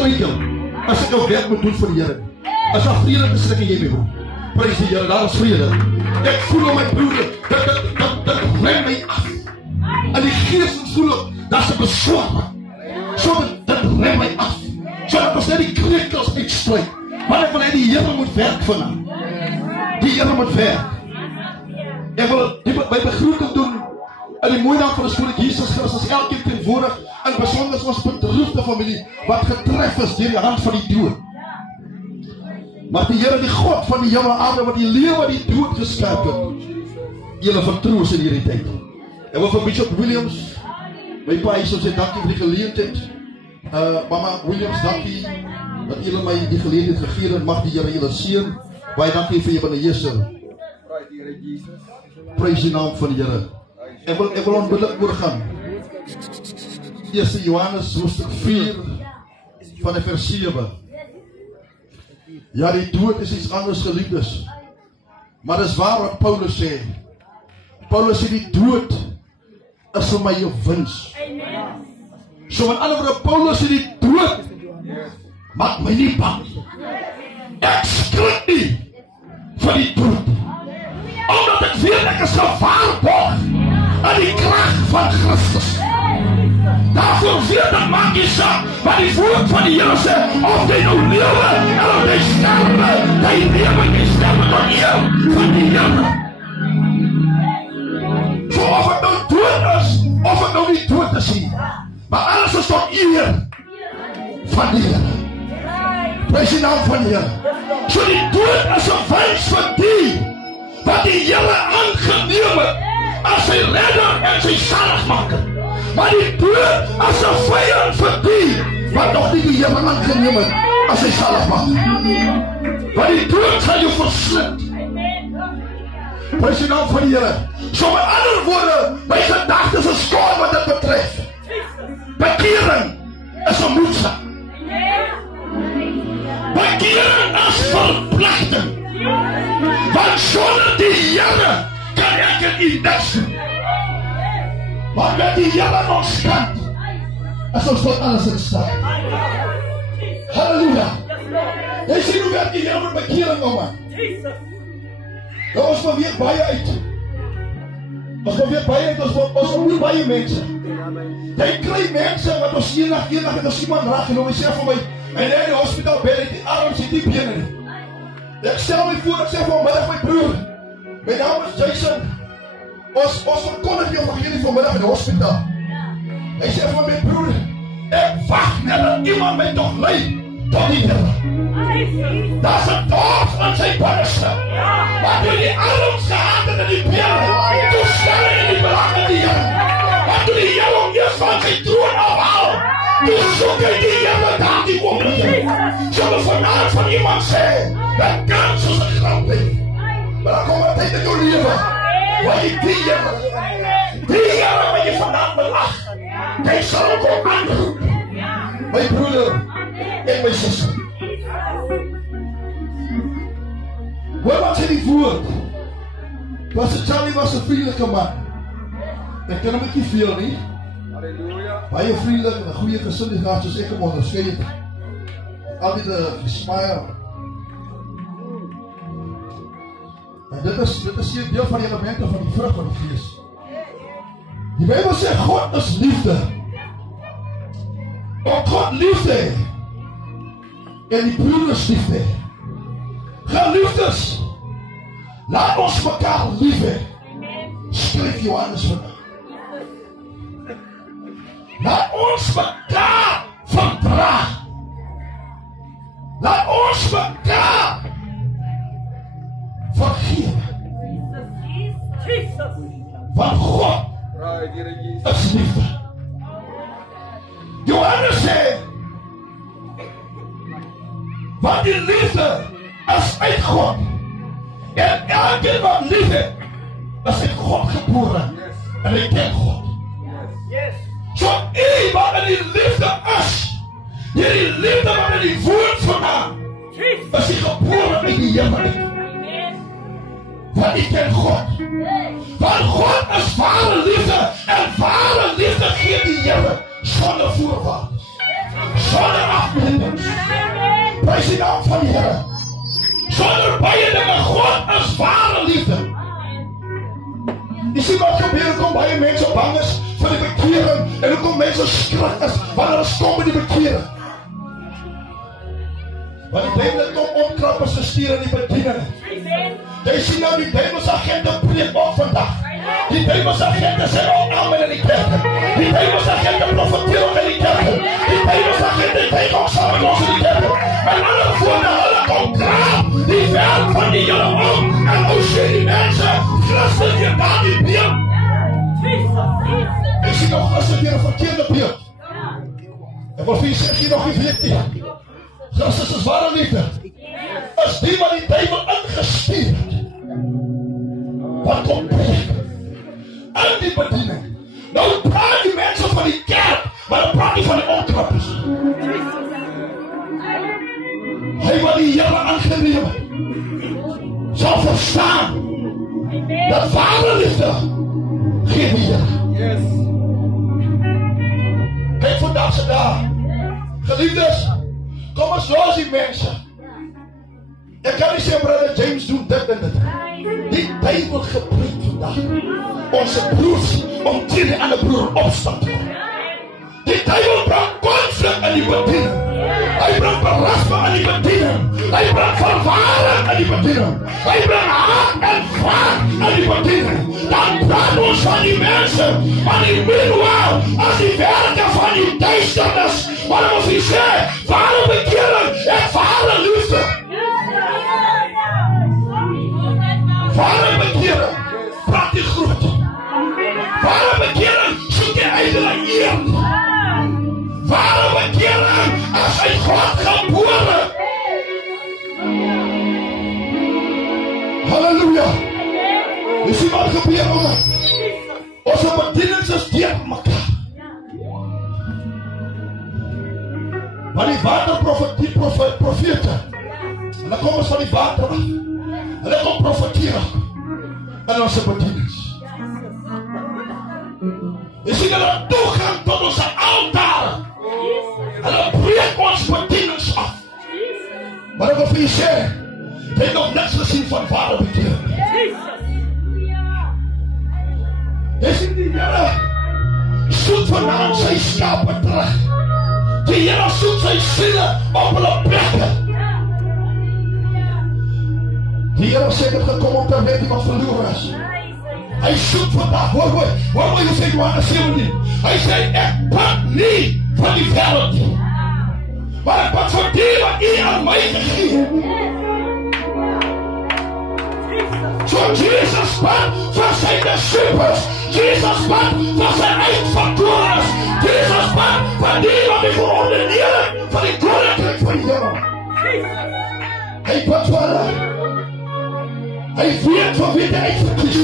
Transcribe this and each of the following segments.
struikel as ek nou werk moet doen vir die Here. As daar vrede is, ek en jy mee hoor. Prys die Here, daar is vrede. Ek voel op my broeder, dit rem my af. En die gees voel op, dat is 'n beswaar. So dit rem my af. So dat ons net die krekels uitstrui. Maar ek wil net die Here moet werk vanaf. Die Here moet werk. Ek wil my begroeting doen in die mooi naam van ons Koning Jesus Christus, elkeen teenwoordig, en besonder ons bedroefde familie, wat getref is deur die hand van die dood. Maar die Here, die God van die hemel en aarde, wat die lewe en die dood geskerp het, julle vertroos in hierdie tyd. Ek wil vir Bishop Williams, my pa, hy sê dankie vir die geleentheid. Mama Williams, dankie dat julle my die geleentheid gegee het. Mag die Here julle seën. Baie dankie vir julle Jesu. Prys die naam van die Here. Ek wil onmiddellik oorgaan. 1 Johannes hoofstuk 4 van die vers 7. Ja, die dood is iets anders, geliefdes. Maar dis waar wat Paulus sê. Paulus sê die dood is vir my 'n wins. So met ander woorde, Paulus sê die dood maak my nie bang. Ek skrik nie vir die dood. Omdat ek weet ek is gewaarborg aan die krag van Christus. Daarvoor weet ek maak nie saak wat die woord van die Here sê, of jy nou lewe en of jy sterwe, jy lewe en jy sterwe tot jou van die Here. So of het nou dood is, of het nou nie dood is nie, maar alles is tot eer van die Here. Prys die naam van die Here. So die dood is 'n wens vir die wat die Here aangeneem het as sy redder en sy saligmaker. Maar die dood as 'n vyand vir die wat nog nie die Here aangeneem het as sy saligmaker. Want die dood sal jou verslind. Prys die naam van die Here. So met ander woorde, my gedagtes is skaam wat dit betref. Bekering is 'n moedsaak. Bekering is verpligting. Want sonder die Here kan ek het nie niks doen. Maar met die Here nog stand, is ons tot alles in staat. Halleluja. Jy sien hoe werk die Here met bekering, oma. Nou ons beweeg baie uit. Ons beweeg baie uit, ons ontmoet baie mense. Jy kry mense wat ons eendag en as iemand raak en hy sê vir my, en in die hospitaal bed het die arms en die bene nie. Ek stel my voor, ek sê vanmiddag my broer, my naam is Jason, ons verkondig die evangelie vanmiddag in die hospitaal. Hy sê vir my broer, ek wacht net dat iemand my toch lei tot die Here. Daar is 'n dood in sy binneste, maar toe die arms gehad en die bene, toe stel hy in die belang in die Here. Maar toe die Here hom eers van sy troon afhaal, toe soek hy die Here daar die oomblik. Zullen vanavond van iemand sê, dat kan soos 'n grapie. Maar dan kom 'n tyd in jou lewe, waar jy die Here wat jy vandaan belag, hy sal kom aanroep. My broeder en my suster. Hoor wat sê die woord. Pastor Charlie was 'n vriendelike man. Ek ken hom nie veel nie. Baie vriendelik en 'n goeie gesindheid gehad soos ek hom onderskei het. Altyd 'n smile. En dit is 'n deel van die elemente van die vrug van die Gees. Die Bybel sê God is liefde. Om God liefde en die broeders liefde. Geliefdes, laat ons mekaar lief hê. Skryf Johannes vandag. Laat ons mekaar verdraag. Laat ons mekaar vergewe. Want God is liefde. Johannes sê, want die liefde is uit God. En elkeen wat lief het, is uit God gebore. En hy ken God. So u wat in die liefde is, die liefde wat in die woord vandaan, is die gebore in die hemel. Want ik ken God. Want God is ware liefde. En ware liefde geeft die Here zonder voorwaarden. Sonder afmetings. Prys die naam van die Here. Sonder baie dinge. God is ware liefde. Jy sien wat gebeur, kom baie mense bang is vir die bekering en hoekom mense skrik is wanneer hulle stom met die bekering. Want die Bybel kom omkrappers gestuur in die bediening. Jy sien nou die Bybelse agente preek op vandag. Die Bybelse agente sê ook amen in die kerk. Die Bybelse agente profeteer ook in die kerk. Die Bybelse agente preek ook saam met ons in die kerk. En alle woorde hulle kom krap die werk van die Here om. En hoe sê die mense, Christus hier daar die beeld. Ek sien nog as ek weer 'n verkeerde beeld. En wat vir sê jy nog nie weet nie. Christus is ware liefde. Is die wat die duiwel ingestuur het. Wat kom preek in die bediening. Nou praat die mense van die kerk, maar dan praat die van die onkrappers. Hy wat die Here aangeneem het, sal verstaan dat ware liefde gee die Here. Kyk vandag se dag. Geliefdes, kom ons los die mense. Ek kan nie sê brother James doen dit en dit. Die duiwel gebruik vandag ons broers om teen die ander broer opstand te kom. Die duiwel bring konflik in die bediening. Hy bring berisme in die bediening. Hy bring verwarring in die bediening. Hy bring haat en wraak in die bediening. Dan praat ons van die mense, maar in meanwhile, as die werke van die duisternis, wat ons hier sê, ware bekering en ware liefde. Ware bekering, praat die groot. Ware bekering, soek die eindelijk eer. Ware bekering, as hy God gebore. Halleluja. Jy sien wat gebeur, ons bedienings is tegen mekaar. Maar die waterprofete, hulle kom ons van die water af. Hulle kom profeteer in ons bedienings. Jy sien hulle toegang tot ons altaar. Hulle breek ons bedienings af. Maar ek wil vir jy sê, jy het nog niks gesien van ware bekering. Jy sien die Here soek vanaand sy skape terug. Die Here soek sy siele op hulle plekke. Die Here sê dit gekom om te red wat verloor is. Hy soek vandag, hoor jy sê Johannes 17. Hy sê ek bid nie vir die wêreld nie, maar ek bid vir die wat U aan my gegee het. So Jesus bid vir sy disciples. Jesus bid vir sy uitverkorenes. Jesus bid vir die wat die verordening van die koninkryk van die Here. Hy bid vir hulle. Hy weet van wie hy uitverkies.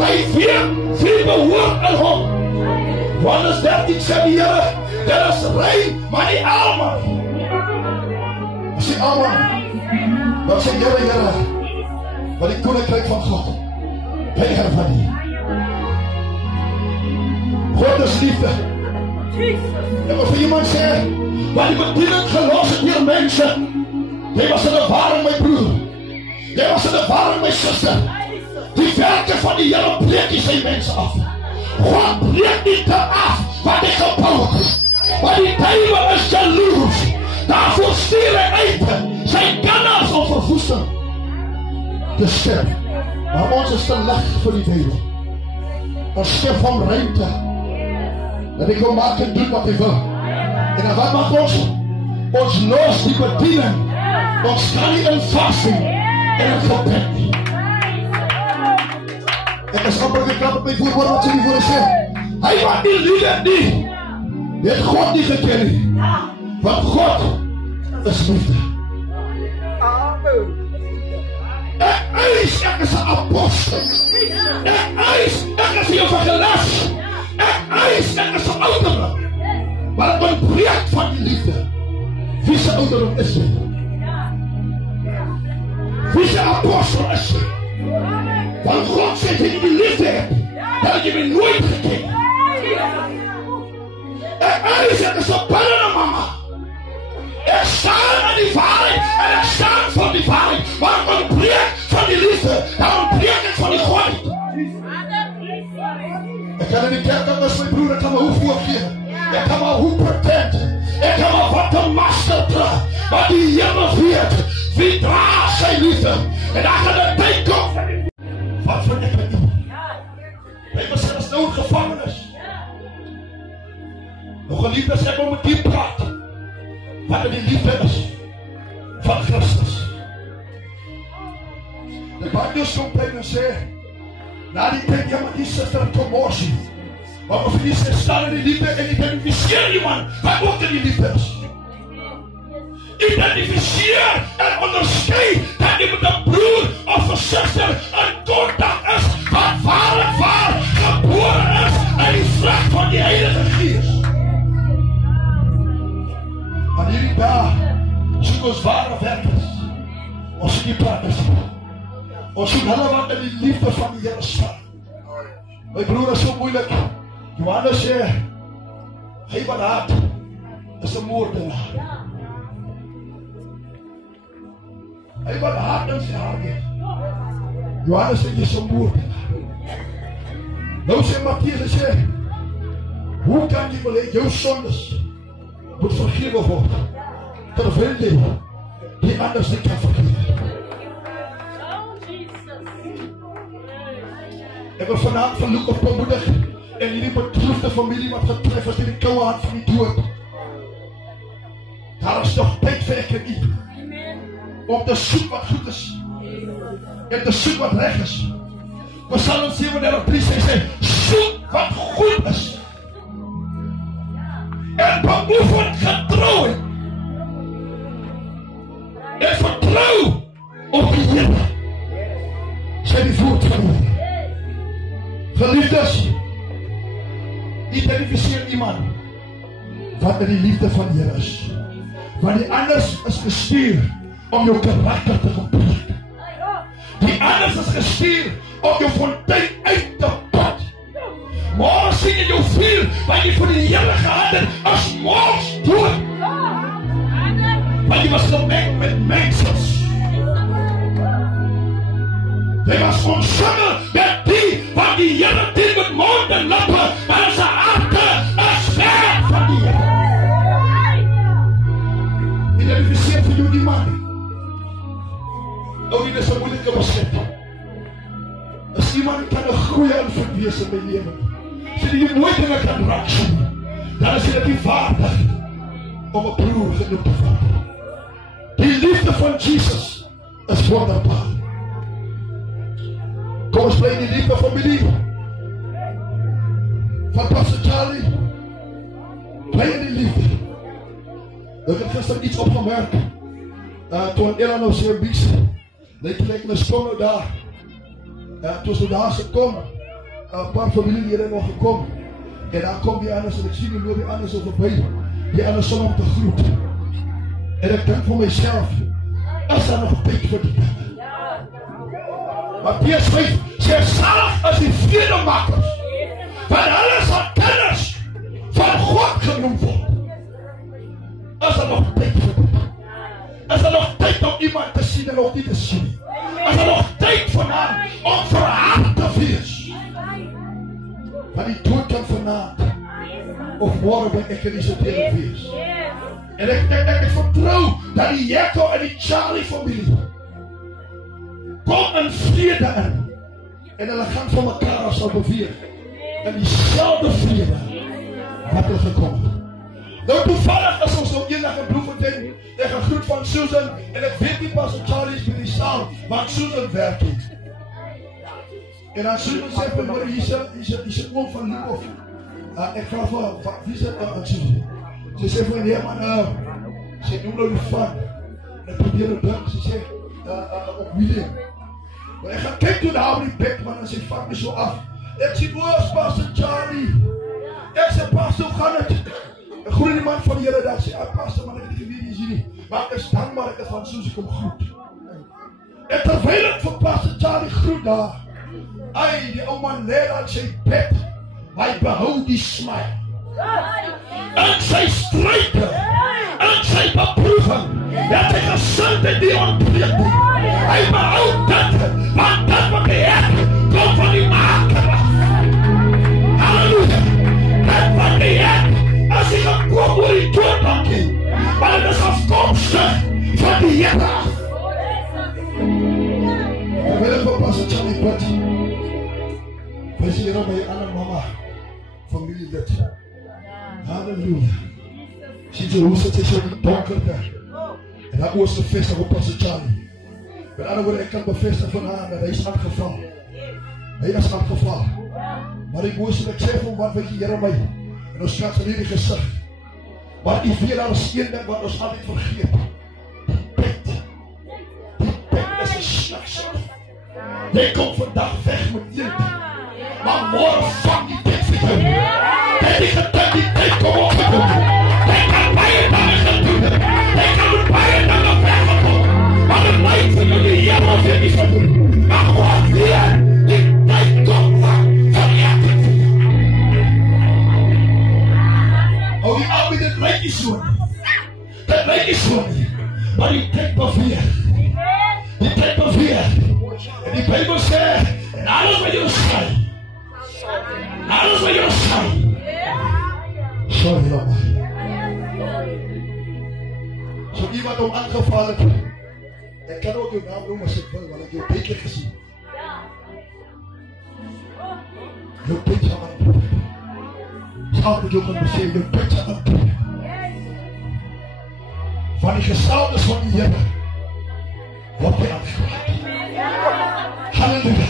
Hy weet wie behoort aan hom. Johannes 13 sê die Here, dit is rein, maar nie almal. As die almal, dan sê Here, wat die koninkryk van God, hy van die. God is liefde. En wat vir iemand sê, wat die bediening gelos het deur mense, jy was in 'n waring my broer. Jy was in 'n waring my suster. Die werke van die Here breek nie sy mense af. God breek nie te af wat hy gebou het. Want die duiwel is jaloers. Daarvoor stuur hy uit sy kinders om verwoesting te sterf. Maar ons is te lig vir die duiwel. Ons skep hom ruimte. Dat hy kom maak en doen wat hy wil. En wat maak ons? Ons los die bediening. Ons kan nie in vasting en in gebed nie. Ek is amper geklap op my voorwoord wat sy die woorde sê. Hy wat nie liefde nie, het God nie geken nie. Want God is liefde. Ek is 'n apostel. Ek is 'n evangelis. Ek is 'n ouderling. Maar ek ontbreek van die liefde. Wie se ouderling is dit? Wie se apostel is dit? Want God sê dat jy die liefde hebt, dat jy my nooit geken. Isaac is een mama. Ik sta aan die waarheid en ik sta van die waarheid. Maar ik ontbreek van die liefde. Dan ontbreek ik van die goedheid. Ik kan in die kerk als mijn broer, ik kan me hoe voorgeven. Ik kan me hoe pretend. Ik kan me wat de master terug. Maar die Heer weet wie draagt zijn liefde. En daar gaat de tijd komen. Wat vind ik met u? Wij zijn als nou een gevangenis. Nog een liefde zeggen we met die praten. Wat er die liefde is van Christus. De Bijbel zo bijna zegt. Na die tijd, ja, maar die zuster een commotie. Maar of die zuster staan in die liefde en identificeer iemand wat ook in die liefde is. Identificeer en onderscheid dat je met een broer of een zuster een contact is wat waarlijk waar geboren is en die vrucht van die Heilige Geest. Maar hierdie dag soek ons ware werkers. Ons soek die platers. Ons soek hulle wat in die liefde van die Here staan. My broer is so moeilik. Johannes sê, hy wat haat is 'n moordenaar. Hy wat haat in sy hart het. Johannes sê, jy is 'n moordenaar. Nou sê Mattheus sê, hoe kan jy wil hê jou sondes moet vergewe word, terwyl jy die anders nie kan vergewe? Ek wil vanavond van Luke op bemoedig en hierdie bedroefde familie wat getref is in die koude hand van die dood. Daar is nog tyd vir ek en u om te soek wat goed is en te soek wat reg is. Psalm 37:3 sê, soek wat goed is en beoefen getrouheid en vertrou op die Here. Sê die woord van die Here. Geliefdes, identificeer iemand wat in die liefde van die Here is. Want die anders is gestuur om jou karakter te gebruik. Die anders is gestuur om jou fontein uit te put. Môre sien jy jou vuur wat jy vir die Here gehad het as mors dood. Want jy was gemeng met mengsels. Jy was omsingel met die wat die Here dien met mond en lippe en sy harte is ver van die Here. Identificeer vir jou die man. Nou dit is 'n moeilike besluit. As iemand kan 'n goeie invloed wees in my lewe, so die nooit dinge kan raak sien, dan is dit nie waardig om 'n broer genoeg te vat. Die liefde van Jesus is wonderbaar. Kom ons bly in die liefde familie van Pastor Charlie. Bly in die liefde. Ek het gister iets opgemerk. Toe Ella nou sê bies. Lyk my skom nou daar. Toe sy daar se kom, 'n paar familielede nog gekom. En dan kom die anders en ek sien die loop die anders op verby. Die anders som om te groet. En ek dink vir myself, is daar nog tyd vir die dinge? Mattheus 5 sê salig is die vredemakers, want hulle sal kinders van God genoem word. Is daar nog tyd vir dit? Is daar nog tyd om iemand te sien en nog nie te sien? Is daar nog tyd vanavond om vir haar te wees? Want die dood kan vanavond of morgen by ek in die sotere wees. En ek vertrou dat die Jekko en die Charlie familie kom in vrede in en hulle gaan van mekaar sal beweeg in diezelfde vrede wat hulle gekom het. Nou toevallig is ons op eendag in Bloemfontein, ek gaan groet van Susan en ek weet nie pas op Charlie is by die saal, want Susan werk nie. En dan Susan sê vir my, hier is oom van Lukoff. Ek vraag vir, wie is dit aan Susan? Sy sê vir my, nee man, sy noem nou die van, en ek probeer het dink, sy sê, op William. Maar ek gaan kyk toe daar op die bek, man, en sy vang my so af. Ek sê, oos, Pastor Charlie. Ek sê, Pastor, hoe gaan het? Ek groet die man van die Here daar, sê, Pastor, man, ek het nie geweet, jy sê nie. Maar ek is dankbaar, ek het van soos ek om groet. En terwijl ek vir Pastor Charlie groet daar, die ou man leer aan sy bed, hy behou die smile. In sy stryke, in sy beproeving, het hy gesindheid nie ontbreek nie. Hy behou dit, want dit wat hy het, kom van die Maker af. Halleluja. Dit wat hy het, as hy gekoop oor die doodbankie, maar dit is afkomstig van die Here af. Ek wil even Pastor Charlie bid. Wees hier op my ander mama, familielid. Halleluja. Sien jy hoe sit sy so in die donkerte? En dat oorste vestig op Pastor Charlie. Met ander woorde, ek kan bevestig van haar dat hy is aangeval. Hy is aangeval. Maar ek moes en ek sê van wat weet jy Here my, en ons straks in hierdie gezicht. Maar die veel daar is een ding wat ons altijd vergeet. Die pijn is een snaksel. Jy kom vandag weg met een, maar morgen vang die pijn vir jou. Jy die gedink die pijn kom opgedoen. Jy kan baie dinge gedoen. Jy kan met baie dinge weggekom. Maar het lijkt vir jou die Here of jy nie gedoen. Maar God weer, die pijn kom van die echte vir jou. Oh die ouwe, dit lijkt nie so nie. Dit lijkt nie so nie. Maar die pijn beweer. Die pijn beweer. En die Bijbel sê, en alles wat jy sê, alles wat jy sê, sorry Lama. So iemand om aangeval het, ek kan ook jou naam noem as ek wil, want ek jou beker gesien. Jou beker aanbreek. Saam met jou kan besê, jou beker aanbreek. Van die gestaltes van die Here, word jy aangebracht. Halleluja.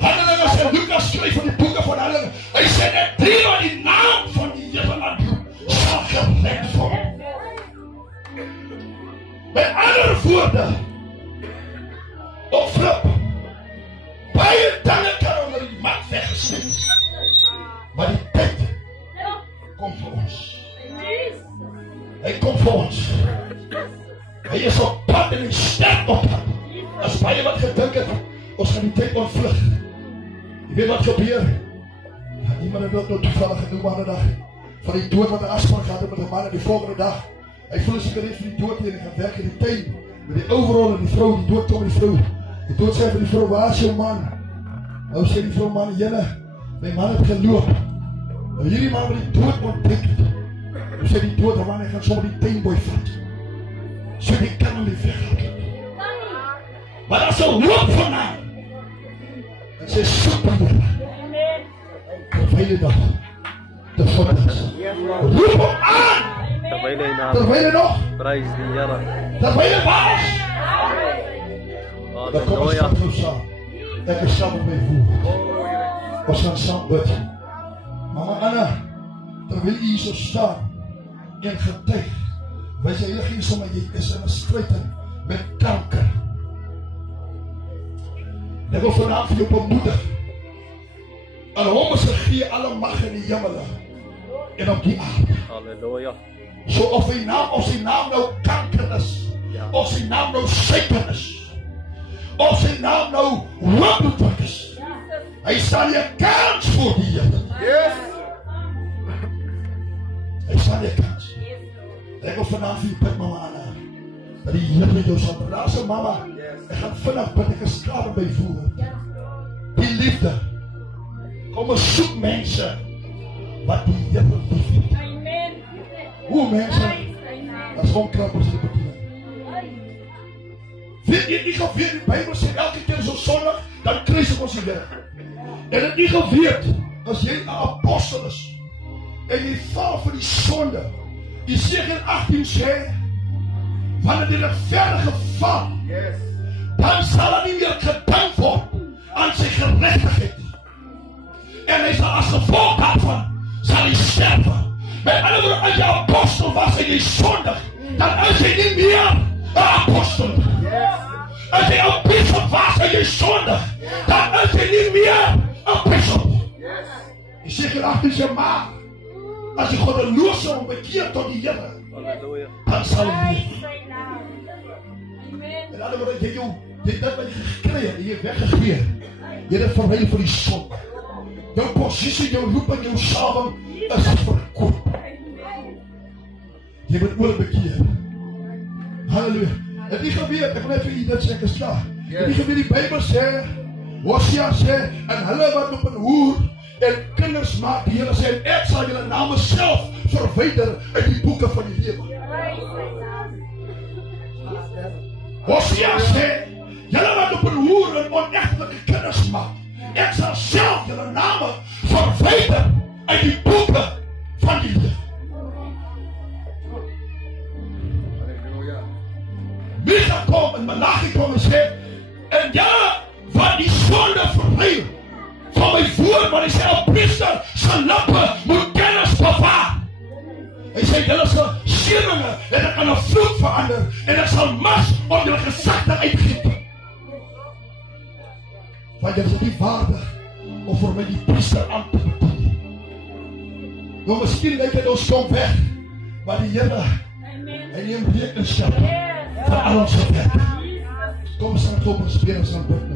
Halleluja, as Lukas skryf van die boeke van hulle, hy sê net die wat die naam van die Here aanroep, sal gered word. Met ander woorde, op flip, baie dinge kan onder die mat weggesnit, maar die tyd kom vir ons. Hy kom vir ons. Hy is op pad en hy sterk op pad. As baie wat gedink het, ons gaan die tyd ontvlug. Jy weet wat gebeur? Iemand het nou toevallig genoem aan die dag, van die dood wat 'n afspraak gehad het met 'n man en die volgende dag. Hy voel sy gereed vir die dood en hy gaan werk in die tuin, met die overal en die vrou, die dood kom die vrou. Die dood sê vir die vrou, waar is jou man? Nou sê die vrou, man, jylle, my man het geloop. Nou hierdie man wat die dood ontdek het. Nou sê die dood, man, hy gaan sommer die tuinboy vat. So die kan hom nie weggaan. Maar dat is een loop van haar. En sy soek die Here. Terwijl hy nog te voet is. Roep hom aan. Terwijl hy nog. Prijs die Here. Terwijl hy waar is. Dan kom ons van jou saam. Ek is saam met my voer. Ons gaan saam bid. Mama Anna, terwijl jy hier so staan en getuig, wees jy hier sommer jy is in 'n stryd met kanker. Ek wil vanavond vir jou bemoedig. En hom is gegee alle mag in die hemel en op die aarde. Halleluja. So of sy naam nou kanker is, of sy naam nou suiker is, of sy naam nou hoogblooddruk is, hy sal jy kans voor die Here. Yes. Hy sal jy kans. Ek wil vanavond vir jou bid, mama Anna, dat die Here jou sal raas, mama. Ek gaan vinnig bid, ek is klaar met my voer. Die liefde, kom ons soek mense wat die Here lief het. Hoe mense, as omklappers die bediening. Weet jy nie geweet, die Bijbel sê elke keer so sondig, dan kruis ek ons die Here. En het nie geweet, as jy 'n apostel is, en jy val vir die sonde, Jesegiel 18 sê, wanneer die regverdige val, dan sal hy nie meer gedink word aan sy geregtigheid. En hy sal as gevolg daarvan, sal hy sterwe. Met ander woorde, as jy apostel was en jy sondig, dan is hy nie meer 'n apostel. As jy 'n bishop was en jy sondig, dan is hy nie meer 'n bishop. Jesegiel 18 sê, maar as jy goddeloos om bekeer tot die Here, dan sal hy nie. En ander woorde, jy dit wat jy gekry het, jy weggegee. Jy het verwyder vir die sonde. Jou posisie, jou roep en jou salwing is verkoop. Jy moet oorbekeer. Halleluja. Het nie gebeur, ek wil net vir u dit sê, ek is klaar. Het nie gebeur, die Bybel sê, Hosea sê, en hulle wat op 'n hoer en kinders maak, die Here sê, ek sal julle name self verwyder uit die boeke van die lewe. Hosea sê, julle wat op 'n hoer en onegtelike kinders maak, ek sal self julle name verwyder uit die boeke van die lewe. Micha kom en Malachi kom en sê, en julle wat die sonde verruil van my woord, maar hy sê, 'n priester se lippe moet kennis bewaar. Hy sê, julle sal seëninge en ek kan 'n vloek verander en ek sal mas op julle gesigte uitgiet. Want julle is nie waardig om vir my die priester aan te bedien. Nou miskien lyk dit ons kom weg, maar die Here, hy neem rekenskap van al ons werk. Kom ons staan op ons bene, ons gaan bid.